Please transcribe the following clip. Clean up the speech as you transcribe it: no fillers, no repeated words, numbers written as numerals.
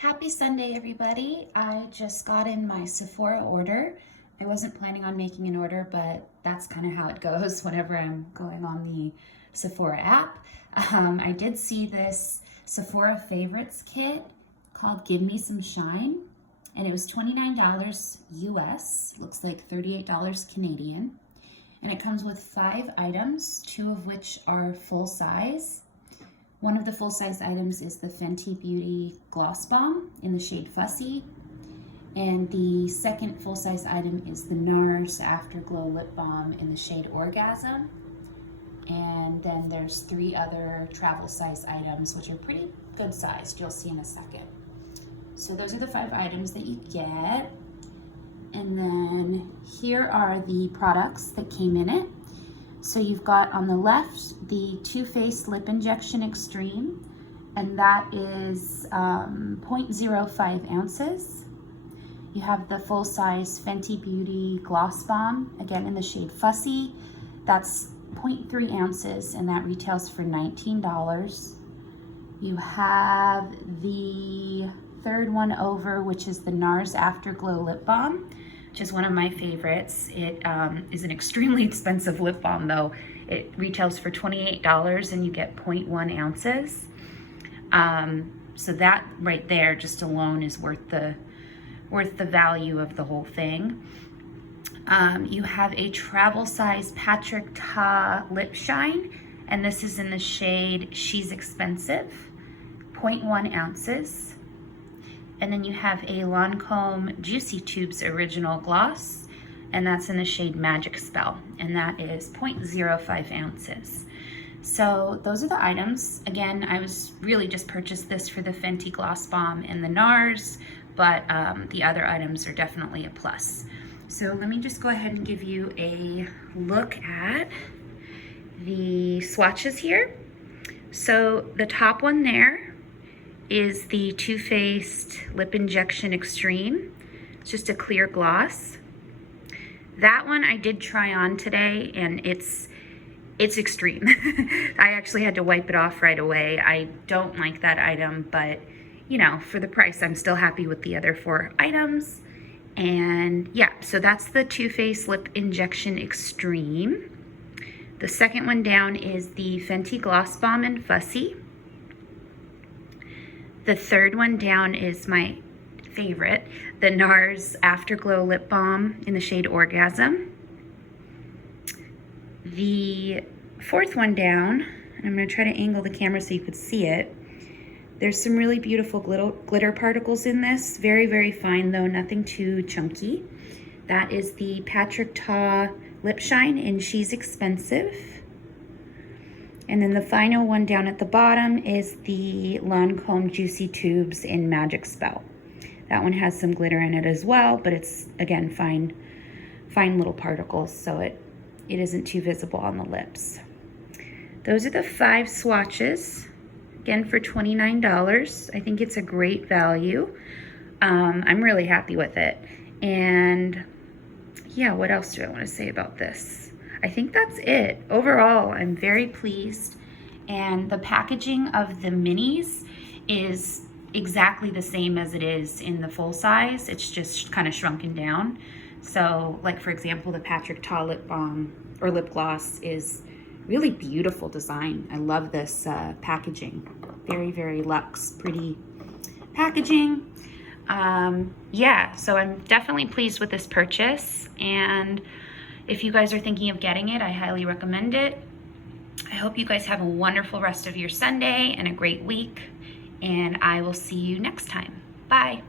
Happy Sunday, everybody. I just got in my Sephora order. I wasn't planning on making an order, but that's kind of how it goes whenever I'm going on the Sephora app. I did see this Sephora Favorites kit called Give Me Some Shine, and it was $29 US, looks like $38 Canadian. And it comes with 5 items, 2 of which are full size. One of the full-size items is the Fenty Beauty Gloss Balm in the shade Fussy. And the second full-size item is the Nars Afterglow Lip Balm in the shade Orgasm. And then there's 3 other travel size items, which are pretty good sized, you'll see in a second. So those are the 5 items that you get. And then here are the products that came in it. So you've got on the left the Too Faced Lip Injection Extreme, and that is 0.05 ounces. You have the full-size Fenty Beauty Gloss Balm, again in the shade Fussy. That's 0.3 ounces, and that retails for $19. You have the third one over, which is the Nars Afterglow Lip Balm, which is one of my favorites. It is an extremely expensive lip balm though. It retails for $28 and you get 0.1 ounces. So that right there just alone is worth the value of the whole thing. You have a travel size Taw Lip Shine, and this is in the shade She's Expensive, 0.1 ounces. And then you have a Lancome Juicy Tubes Original Gloss, and that's in the shade Magic Spell, and that is 0.05 ounces. So those are the items. Again, I was really just purchased this for the Fenty Gloss Balm and the Nars, but the other items are definitely a plus. So let me just go ahead and give you a look at the swatches here. So the top one there is the Too Faced Lip Injection Extreme. It's just a clear gloss. That one I did try on today, and it's extreme. I actually had to wipe it off right away. I don't like that item, but you know, for the price, I'm still happy with the other 4 items. And yeah, so that's the Too Faced Lip Injection Extreme. The second one down is the Fenty Gloss Balm in Fussy. The third one down is my favorite, the Nars Afterglow Lip Balm in the shade Orgasm. The fourth one down, and I'm going to try to angle the camera so you could see it. There's some really beautiful glitter particles in this. Very, very fine though, nothing too chunky. That is the Taw Lip Shine in She's Expensive. And then the final one down at the bottom is the Lancome Juicy Tubes in Magic Spell. That one has some glitter in it as well, but it's, again, fine little particles, so it isn't too visible on the lips. Those are the 5 swatches, again for $29. I think it's a great value. I'm really happy with it. And yeah, what else do I want to say about this? I think that's it. Overall, I'm very pleased, and the packaging of the minis is exactly the same as it is in the full size. It's just kind of shrunken down. So like for example, the Taw Lip Balm or lip gloss is really beautiful design. I love this packaging. Very, very luxe, pretty packaging. Yeah, so I'm definitely pleased with this purchase, and if you guys are thinking of getting it, I highly recommend it. I hope you guys have a wonderful rest of your Sunday and a great week, and I will see you next time. Bye.